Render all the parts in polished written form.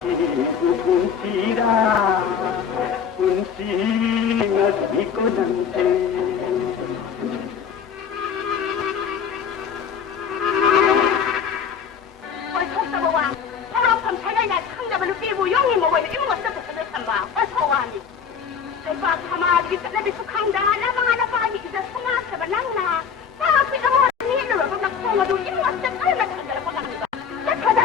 Punsira, punsingat iko nante. 어서 와. 어럼 자네가 상담을 끼고 용이 먹어야 이거 어떻게 생각한 봐. 어서 와니. 내가 가만히 있다는데 숙한다. 나방하나 봐니 이제 송아서 만나나. 나 그저 니는 왜 그렇게 통화도 이거 어떻게 얼마 전에 보자는 거야. 가자.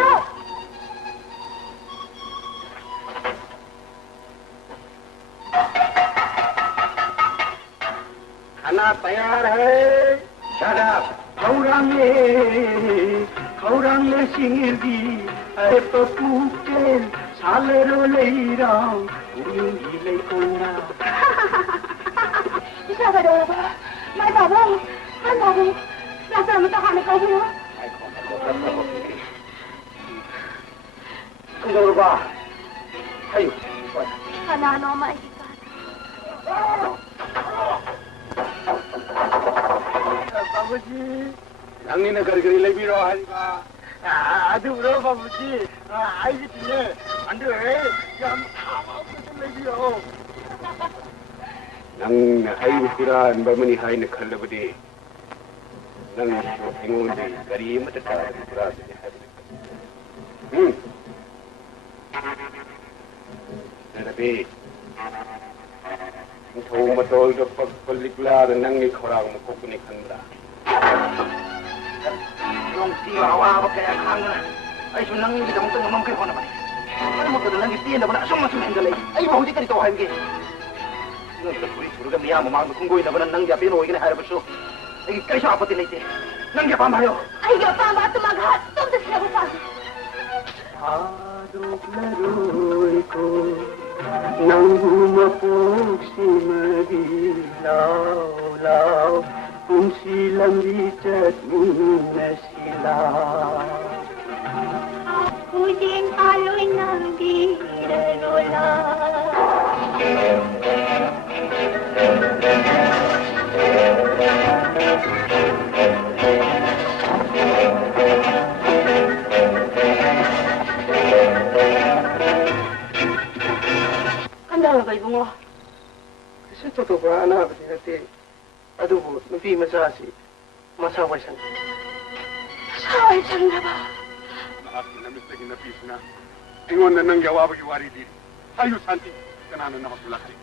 खाना तैयार है शराब खौरांगे सिंगी अरे पप्पू के सालेरो लेराम उंगी ले कोना 이사가 되어봐. 말 봐봐. 한다고. 나 사람은 딱 하니까 그래. 이거 봐. 아유. 하나 너무 이기다. बाबूजी नंगी ने कर करी ले भी रहा है का आदि उरो बाबूजी आई जी ने अंडे हम खावा कुछ ले भी हो नंग आई उतरा बमनी हाई ने खल बदे नंग इंगों दे करी मत का उतरा से नबी थों मतोल तो पलिकला नंगी खोराग में कोकुनी खंदा Long tiwawa kaya kanga ay sunang hindi dong tong mamkay ko naman ano mo to lang ipian na bana suma suma hingalay ay mo hindi ka dito hayge no sa pulis suruga miya mo mga kung goy na bana nang yapi no igina harap so ay kay sa apatin ite nang yapa mayo ay yapa ba tumaghat tum sa siya pa aduk laroy ko nang humapok si magilaw kung silang richat na sila. Ako din aloy ng birarola. Kanda ka kayo mo? Kasi totoo ba anak natin? Adubo, nupi masasi, masaway sang. Masaway sang na ba? Nakaki na mistake na piso na. Ingon na nang yawa wari di. Ayo santi, kanana na masulaki.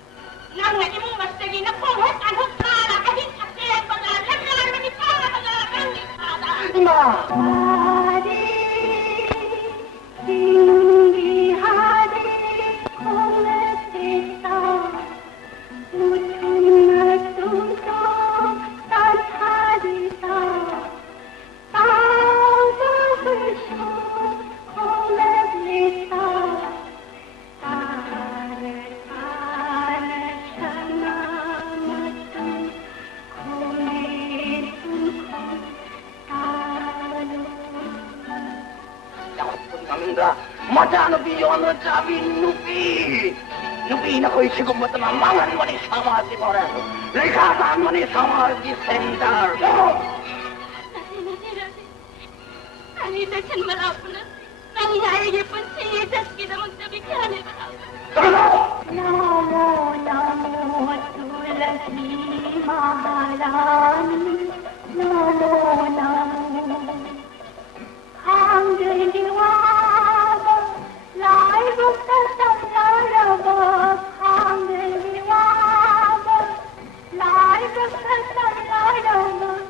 Nang na imong mastagi na pohot ang hukara kahit akyat pag-alam na lang ni para pag-alam ni Ada. Ima! Hari, hindi hari, kung nasita, utong natutong tanharita, pag-awisyo, kung naglita, para-para siya na matong, kulit-kulit, talo. Nanda, mata biyo ang sabi nupi. Nupi na ko'y sigong matamamangan mo ni sama si Moreno. Likatan mo ni sama si Sendar. Kanina siyan malapo na. Nangyayari po siya at kita magsabihan ito. Namo, tulad ni Maharani. Namo, hanggang liwaga, lai bukta sa larabag. Hanggang liwaga, lai bukta sa larabag.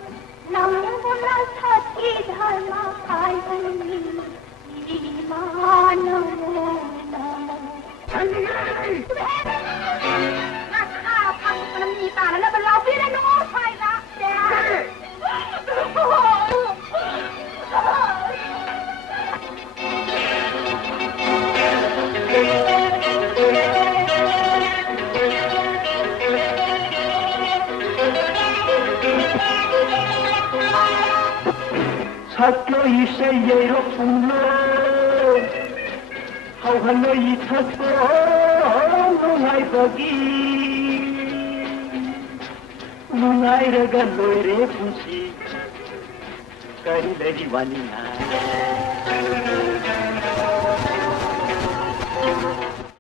Nang mula sa idharma kay nakakapang panamita na nabalaw pinanong ay lakya. Saklo isayero pulo, hawhalo itakbo nungay bagi, nungay ragaloy re pusi, kay lagi wanina.